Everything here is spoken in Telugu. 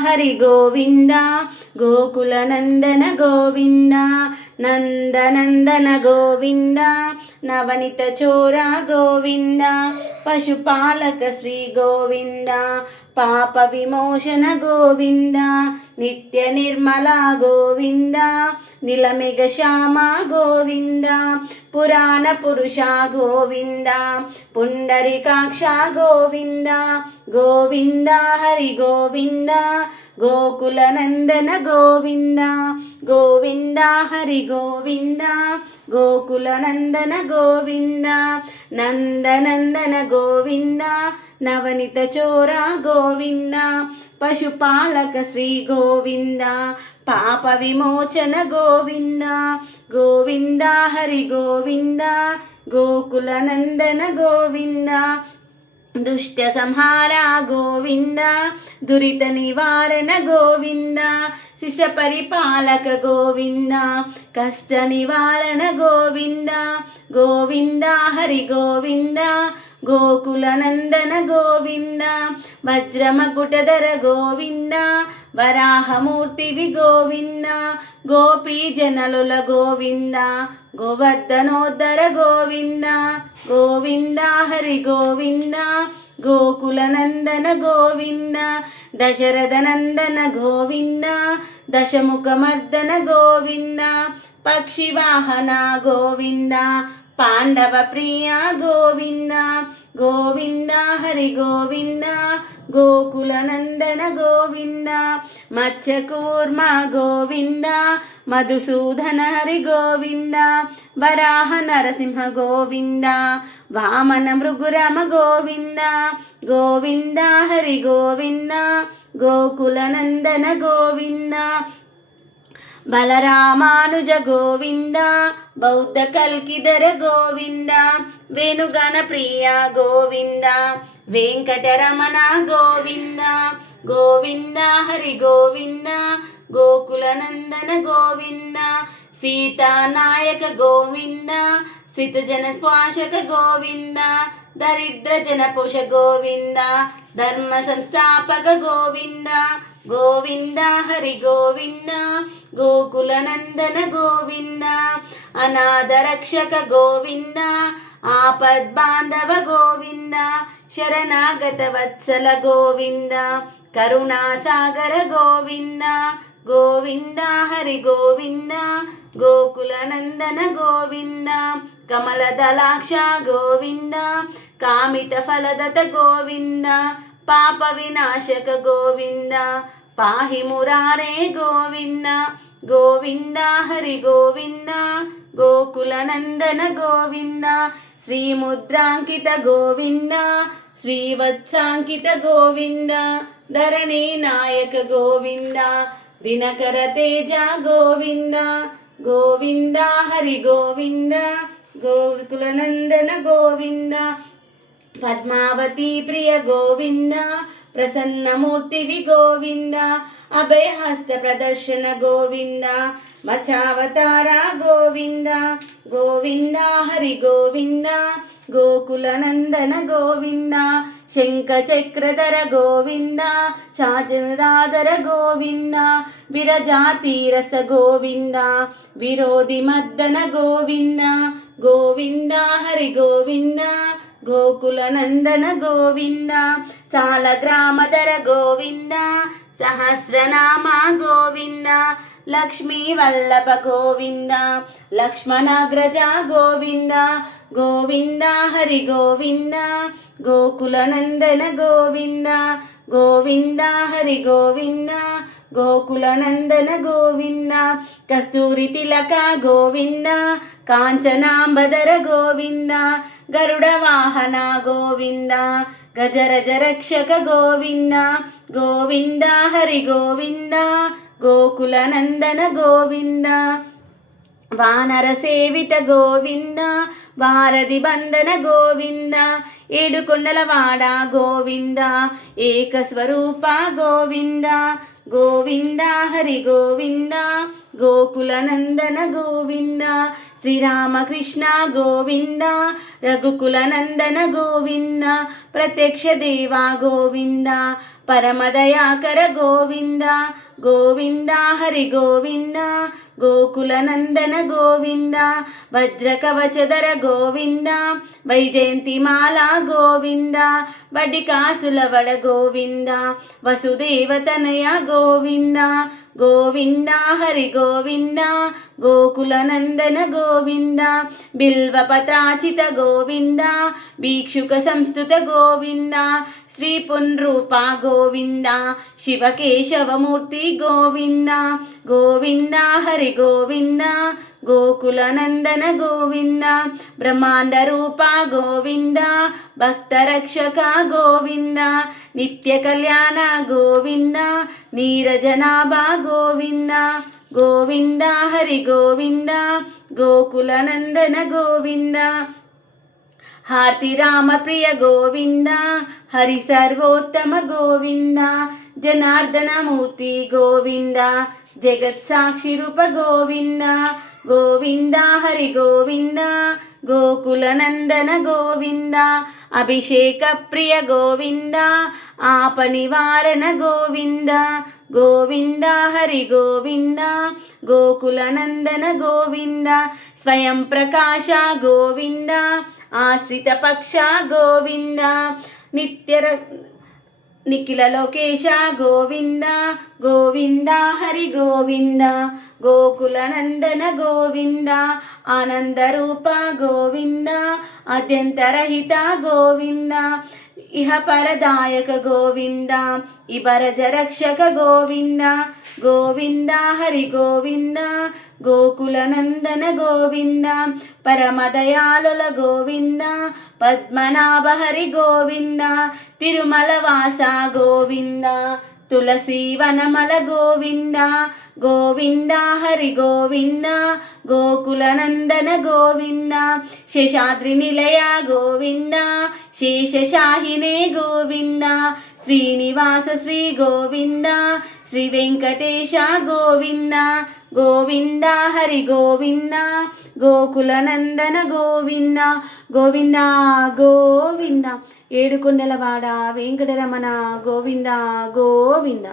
హరి గోవింద గోకులనందన గోవింద నందనందన గోవింద నవనిత చోర గోవింద పశుపాలక శ్రీ గోవింద పాప విమోచన గోవింద నిత్య నిర్మల గోవింద నిలమెగ శ్యామ గోవింద పురాణ పురుష గోవింద పుండరీకాక్ష గోవింద గోవింద హరి గోవింద గోకులనందన గోవింద గోవింద హరి గోవింద గోకులనందన గోవింద నందనందన గోవింద నవనిత చోర గోవింద పశుపాలక శ్రీ గోవింద పాప విమోచన గోవింద గోవింద హరి గోవింద గోకులనందన గోవింద దుష్ట సంహార గోవింద దురిత నివారణ గోవింద శిష్ట పరిపాలక గోవింద కష్ట నివారణ గోవింద గోవింద హరి గోవింద గోకులనందన గోవింద వజ్రమకుటధర గోవింద వరాహమూర్తివి గోవింద గోపీ జనలుల గోవింద గోవర్ధనోద్ధర గోవింద గోవింద హరి గోవింద గోకులనందన గోవింద దశరథనందన గోవింద దశముఖమర్దన గోవింద పక్షివాహన గోవింద పాండవ ప్రియ గోవింద గోవింద హరి గోవింద గోకులనందన గోవింద మత్స్యకూర్మ గోవింద మధుసూదన హరి గోవింద వరాహ నరసింహ గోవింద వామన మృగురమ గోవింద గోవింద హరి గోవింద గోకులనందన గోవింద బలరామానుజ గోవింద బౌద్ధ కల్కిధర గోవింద వేణుగణ ప్రియ గోవింద వెంకటరమణ గోవింద గోవింద హరి గోవింద గోకులనందన గోవింద సీతానాయక గోవింద శ్రితజన పోషక గోవింద దరిద్ర జన పోష గోవింద ధర్మ సంస్థాపక గోవింద గోవింద హరి గోవింద గోకులనందన గోవింద అనాథ రక్షక గోవింద ఆపద్బాంధవ గోవింద శరణాగత వత్సల గోవింద కరుణాసాగర గోవింద గోవింద హరి గోవింద గోకులనందన గోవింద కమలదలాక్ష గోవింద కామిత ఫలదత గోవింద పాప వినాశక గోవింద పాహి మురారే గోవింద గోవింద హరి గోవింద గోకులనందన గోవింద శ్రీముద్రాంకిత గోవింద శ్రీవత్సాంకిత గోవింద ధరణి నాయక గోవింద దినకర తేజ గోవింద గోవింద హరి గోవింద గోకులనందన గోవింద పద్మావతి ప్రియ గోవింద ప్రసన్నమూర్తివి గోవింద అభయహస్త ప్రదర్శన గోవింద మచావతార గోవింద గోవింద హరి గోవింద గోకులనందన గోవింద శంఖ చక్రధర గోవింద శాచదాధర గోవింద విరజాతీరస గోవింద విరోధి మర్దన గోవింద గోవింద హరి గోవింద గోకులనందన గోవింద సాలగ్రామధర గోవింద సహస్రనామ గోవింద లక్ష్మీ వల్లభ గోవింద లక్ష్మణాగ్రజ గోవింద గోవింద హరి గోవింద గోకులనందన గోవింద గోవింద హరి గోవింద గోకులనందన గోవింద కస్తూరి తిలక గోవింద కాంచనాంబధర గోవింద గరుడ వాహన గోవింద గజరజ రక్షక గోవింద గోవింద హరి గోవింద గోకులనందన గోవింద వానర సేవిత గోవింద వారధి బంధన గోవింద ఏడుకొండలవాడ గోవింద ఏకస్వరూప గోవింద గోవింద హరి గోవింద గోకులనందన గోవింద శ్రీరామకృష్ణ గోవింద, రఘుకుల నందన గోవింద, ప్రత్యక్ష దేవా గోవింద, పరమదయాకర గోవింద, గోవింద హరి గోవింద, గోకుల నందన గోవింద, వజ్రకవచధర గోవింద, వైజయంతిమాల గోవింద, వడికాసుల వడ గోవింద, వసుదేవతనయ గోవింద, గోవింద హరి గోవింద, గోకుల నందన గోవింద, బిల్వపత్రాచిత గోవింద, భిక్షుక సంస్థుత గోవింద, శ్రీ పునరూప గోవింద, శివకేశవమూర్తి గోవింద, గోవింద హరి గోవింద, గోకుల నందన గోవింద, బ్రహ్మాండ రూప గోవింద, భక్త రక్షక గోవింద, నిత్య కళ్యాణ గోవింద, నీరజనాభ గోవింద, గోవింద హరి గోవింద, గోకుల నందన గోవింద, హారతి రామ ప్రియ గోవింద, హరి సర్వోత్తమ గోవింద, జనార్దన మూర్తి గోవింద, జగత్ సాక్షి రూప గోవింద, గోవింద హరి గోవింద, గోకుల నందన గోవింద, అభిషేక ప్రియ గోవింద, ఆప నివారణ గోవింద, గోవింద హరి గోవింద, గోకుల నందన గోవింద, స్వయం ప్రకాశ గోవింద, ఆశ్రిత పక్ష గోవింద, నిఖిల లోకేశ గోవింద, గోవింద హరి గోవింద, గోకుల నందన గోవింద, ఆనందరూప గోవింద, అద్యంతరహిత గోవింద, ఇహ పరదాయక గోవింద, ఇపరజ రక్షక గోవింద, గోవింద హరి గోవింద, గోకుల నందన గోవింద, పరమదయాళుల గోవింద, పద్మనాభ హరి గోవింద, తిరుమల వాస గోవింద, తులసి వనమల గోవింద, గోవింద హరి గోవింద, గోకుల నందన గోవింద, శేషాద్రి నిలయ గోవింద, శేషశాహినే గోవింద, శ్రీనివాస శ్రీ గోవింద, శ్రీ వెంకటేశ గోవింద, గోవింద హరి గోవింద, గోకుల నందన గోవింద, గోవింద గోవింద, ఏడుకొండలవాడ వెంకటరమణ గోవింద గోవింద.